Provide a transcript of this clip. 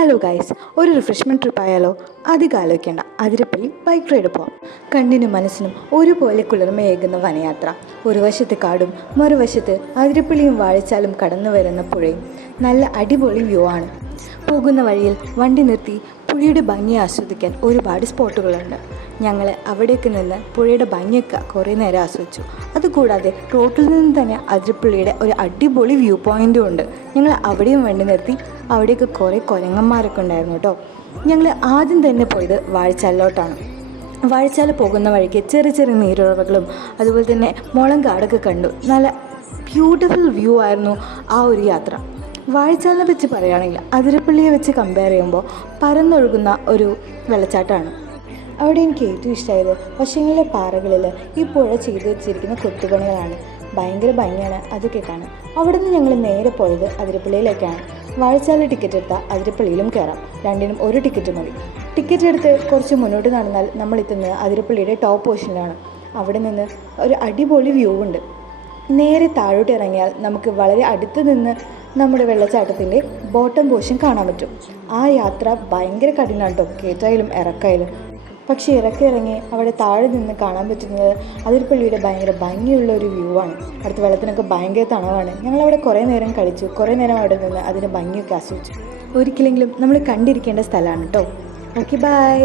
Hello guys, ഒരു refreshment trip ആയാലോ? അധികം ആലോചിക്കേണ്ട, അതിരപ്പള്ളി ബൈക്ക് റൈഡ് പോവാം. കണ്ണിനും മനസ്സിനും ഒരുപോലെ കുളിർമയേകുന്ന വനയാത്ര. ഒരു വശത്ത് കാടും മറുവശത്ത് അതിരപ്പള്ളിയും വാഴച്ചാലും കടന്നു വരുന്ന പുഴയും. നല്ല അടിപൊളി വ്യൂ ആണ്. പോകുന്ന വഴിയിൽ വണ്ടി നിർത്തി പുഴയുടെ ഭംഗി ആസ്വദിക്കാൻ ഒരുപാട് സ്പോട്ടുകളുണ്ട്. ഞങ്ങൾ അവിടേക്ക് നിന്ന് പുഴയുടെ ഭംഗിയൊക്കെ കുറേ നേരം ആസ്വദിച്ചു. അതുകൂടാതെ റോട്ടിൽ നിന്ന് തന്നെ അതിരപ്പള്ളിയുടെ ഒരു അടിപൊളി വ്യൂ പോയിൻറ്റും ഉണ്ട്. ഞങ്ങൾ അവിടെയും വണ്ടി നിർത്തി. അവിടെയൊക്കെ കുറേ കുരങ്ങന്മാരൊക്കെ ഉണ്ടായിരുന്നു കേട്ടോ. ഞങ്ങൾ ആദ്യം തന്നെ പോയത് വാഴച്ചാലിലോട്ടാണ്. വാഴച്ചാൽ പോകുന്ന വഴിക്ക് ചെറിയ ചെറിയ നീരുറവകളും അതുപോലെ തന്നെ മുളം കാടൊക്കെ കണ്ടു. നല്ല ബ്യൂട്ടിഫുൾ വ്യൂ ആയിരുന്നു ആ ഒരു യാത്ര. വാഴച്ചാലിനെ വെച്ച് പറയുകയാണെങ്കിൽ അതിരപ്പള്ളിയെ വെച്ച് കമ്പയർ ചെയ്യുമ്പോൾ പരന്നൊഴുകുന്ന ഒരു വെള്ളച്ചാട്ടമാണ്. അവിടെ എനിക്ക് ഏറ്റവും ഇഷ്ടമായത് വശങ്ങളിലെ പാറകളിൽ ഈ പുഴ ചെയ്തു വെച്ചിരിക്കുന്ന കൊത്തുപണികളാണ്. ഭയങ്കര ഭംഗിയാണ് അതൊക്കെ കാണാൻ. അവിടെ നിന്ന് ഞങ്ങൾ നേരെ പോയത് അതിരപ്പള്ളിയിലേക്കാണ്. വാഴച്ചാലിൽ ടിക്കറ്റ് എടുത്താൽ അതിരപ്പള്ളിയിലും കയറാം. രണ്ടിനും ഒരു ടിക്കറ്റ് മതി. ടിക്കറ്റ് എടുത്ത് കുറച്ച് മുന്നോട്ട് നടന്നാൽ നമ്മൾ എത്തുന്നത് അതിരപ്പള്ളിയുടെ ടോപ്പ് പോർഷനിലാണ്. അവിടെ നിന്ന് ഒരു അടിപൊളി വ്യൂ ഉണ്ട്. നേരെ താഴോട്ട് ഇറങ്ങിയാൽ നമുക്ക് വളരെ അടുത്ത് നിന്ന് നമ്മുടെ വെള്ളച്ചാട്ടത്തിൻ്റെ ബോട്ടം പോർഷൻ കാണാൻ പറ്റും. ആ യാത്ര ഭയങ്കര കഠിനമാണ് കേട്ടോ, കയറ്റായാലും ഇറക്കായാലും. പക്ഷേ ഇറങ്ങി അവിടെ താഴെ നിന്ന് കാണാൻ പറ്റുന്നത് അതിരപ്പള്ളിയുടെ ഭയങ്കര ഭംഗിയുള്ള ഒരു വ്യൂ ആണ്. അടുത്ത വെള്ളത്തിനൊക്കെ ഭയങ്കര തണവാണ്. ഞങ്ങളവിടെ കുറേ നേരം കളിച്ചു, കുറേ നേരം അവിടെ നിന്ന് അതിൻ്റെ ഭംഗിയൊക്കെ ആസ്വദിച്ചു. ഒരിക്കലെങ്കിലും നമ്മൾ കണ്ടിരിക്കേണ്ട സ്ഥലമാണ് കേട്ടോ. Okay, by.